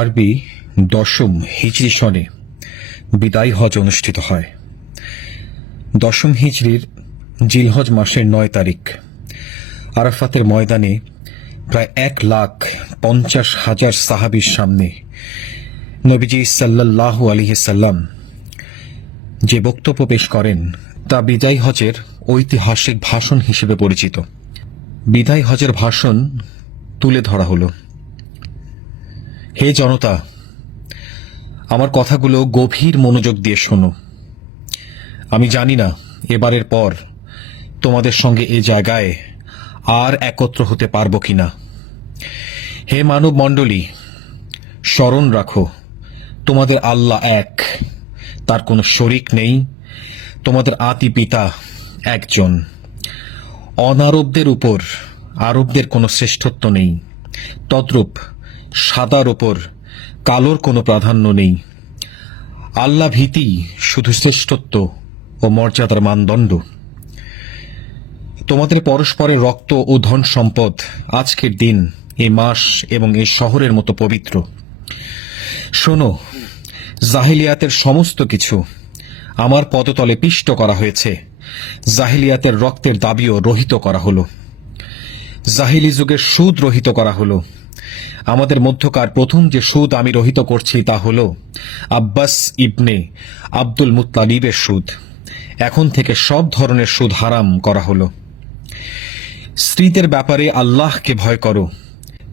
আরবি দশম হিজরি সনে বিদায় হজ অনুষ্ঠিত হয়। দশম হিজরির জিলহজ মাসের ৯ তারিখ আরাফাতের ময়দানে প্রায় ১,৫০,০০০ সাহাবীর সামনে নবীজি সাল্লাল্লাহু আলাইহি সাল্লাম যে বক্তব্য পেশ করেন তা বিদায় হজের ঐতিহাসিক ভাষণ হিসেবে পরিচিত। বিদায় হজের ভাষণ তুলে ধরা হল। হে জনতা, আমার কথাগুলো গভীর মনোযোগ দিয়ে শোনো। আমি জানি না এবারের পর তোমাদের সঙ্গে এ জায়গায় আর একত্র হতে পারব কিনা। হে মানব মণ্ডলী, স্মরণ রাখো তোমাদের আল্লাহ এক, তার কোনো শরিক নেই। তোমাদের আদি পিতা একজন। অনারবদের উপর আরবদের কোনো শ্রেষ্ঠত্ব নেই, তদ্রূপ সাদার উপর কালোর কোনো প্রাধান্য নেই। আল্লাহ ভীতি শুধু শ্রেষ্ঠত্ব ও মর্যাদার মানদণ্ড। তোমাদের পরস্পরের রক্ত ও ধন সম্পদ আজকের দিন, এ মাস এবং এই শহরের মতো পবিত্র। শোনো, জাহিলিয়াতের সমস্ত কিছু আমার পদতলে পিষ্ট করা হয়েছে। জাহিলিয়াতের রক্তের দাবিও রহিত করা হলো। জাহিলি যুগের সুদ রহিত করা হলো। আমাদের মধ্যকার প্রথম যে সুদ আমি রহিত করছি তা হল আব্বাস ইবনে আব্দুল মুত্তালিবের সুদ। এখন থেকে সব ধরনের সুদ হারাম করা হলো। স্ত্রীদের ব্যাপারে আল্লাহকে ভয় করো,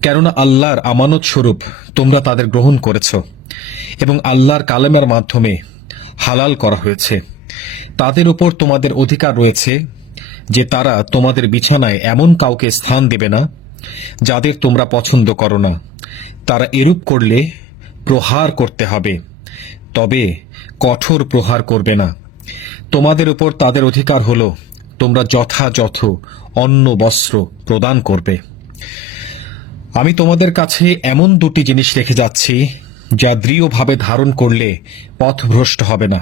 কেননা আল্লাহর আমানত স্বরূপ তোমরা তাদের গ্রহণ করেছ এবং আল্লাহর কালামের মাধ্যমে হালাল করা হয়েছে। তাদের উপর তোমাদের অধিকার রয়েছে যে তারা তোমাদের বিছানায় এমন কাউকে স্থান দেবে না যাদের তোমরা পছন্দ করো না। তারা এরূপ করলে প্রহার করতে হবে, তবে কঠোর প্রহার করবে না। তোমাদের উপর তাদের অধিকার হল তোমরা যথাযথ অন্ন বস্ত্র প্রদান করবে। আমি তোমাদের কাছে এমন দুটি জিনিস রেখে যাচ্ছি যা দৃঢ়ভাবে ধারণ করলে পথভ্রষ্ট হবে না।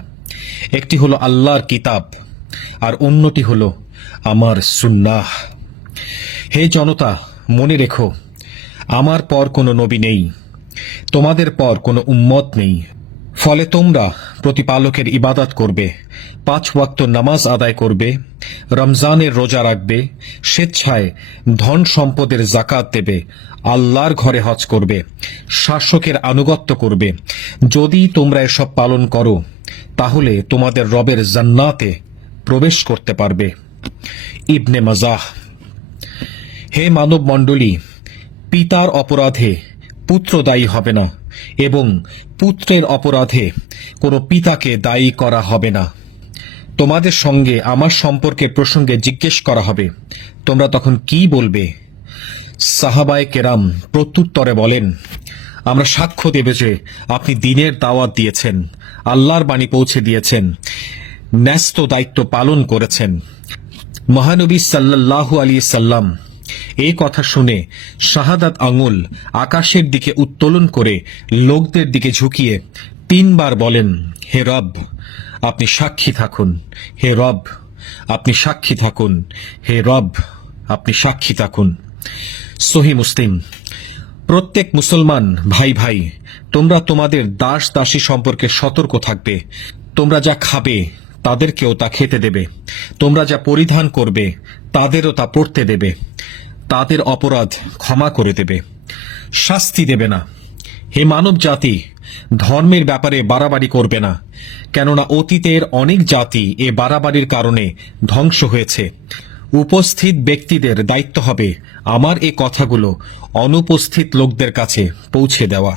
একটি হলো আল্লাহর কিতাব আর অন্যটি হলো আমার সুন্নাহ। হে জনতা, মনে রেখো, আমার পর কোনো নবী নেই, তোমাদের পর কোনো উম্মত নেই। ফলে তোমরা প্রতিপালকের ইবাদত করবে, ৫ ওয়াক্ত নামাজ আদায় করবে, রমজানের রোজা রাখবে, স্বেচ্ছায় ধন সম্পদের জাকাত দেবে, আল্লাহর ঘরে হজ করবে, শাসকের আনুগত্য করবে। যদি তোমরা এসব পালন করো তাহলে তোমাদের রবের জান্নাতে প্রবেশ করতে পারবে। ইবনে মাজাহ। হে মানব মণ্ডলী, পিতার অপরাধে পুত্র দায়ী হবে না এবং পুত্রের অপরাধে কোনো পিতাকে দায়ী করা হবে না। তোমাদের সঙ্গে আমার সম্পর্কের প্রসঙ্গে জিজ্ঞেস করা হবে, তোমরা তখন কি বলবে? সাহাবায়ে কেরাম প্রত্যুত্তরে বলেন, আমরা সাক্ষ্য দেব যে আপনি দ্বীনের দাওয়াত দিয়েছেন, আল্লাহর বাণী পৌঁছে দিয়েছেন, ন্যস্ত দায়িত্ব পালন করেছেন। মহানবী সাল্লাল্লাহু আলাইহি সাল্লাম এই কথা শুনে শাহাদাত আঙুল আকাশের দিকে উত্তোলন করে লোকদের দিকে ঝুঁকিয়ে ৩ বার বলেন, হে রব, আপনি সাক্ষী থাকুন। হে রব, আপনি সাক্ষী থাকুন। হে রব, আপনি সাক্ষী থাকুন। সহিহ মুসলিম। প্রত্যেক মুসলমান ভাই ভাই, তোমরা তোমাদের দাস দাসী সম্পর্কে সতর্ক থাকবে। তোমরা যা খাবে তাদেরকেও তা খেতে দেবে, তোমরা যা পরিধান করবে তাদেরও তা পরতে দেবে। তাদের অপরাধ ক্ষমা করে দেবে, শাস্তি দেবে না। হে মানব জাতি, ধর্মের ব্যাপারে বাড়াবাড়ি করবে না, কেননা অতীতের অনেক জাতি এ বাড়াবাড়ির কারণে ধ্বংস হয়েছে। উপস্থিত ব্যক্তিদের দায়িত্ব হবে আমার এ কথাগুলো অনুপস্থিত লোকদের কাছে পৌঁছে দেওয়া।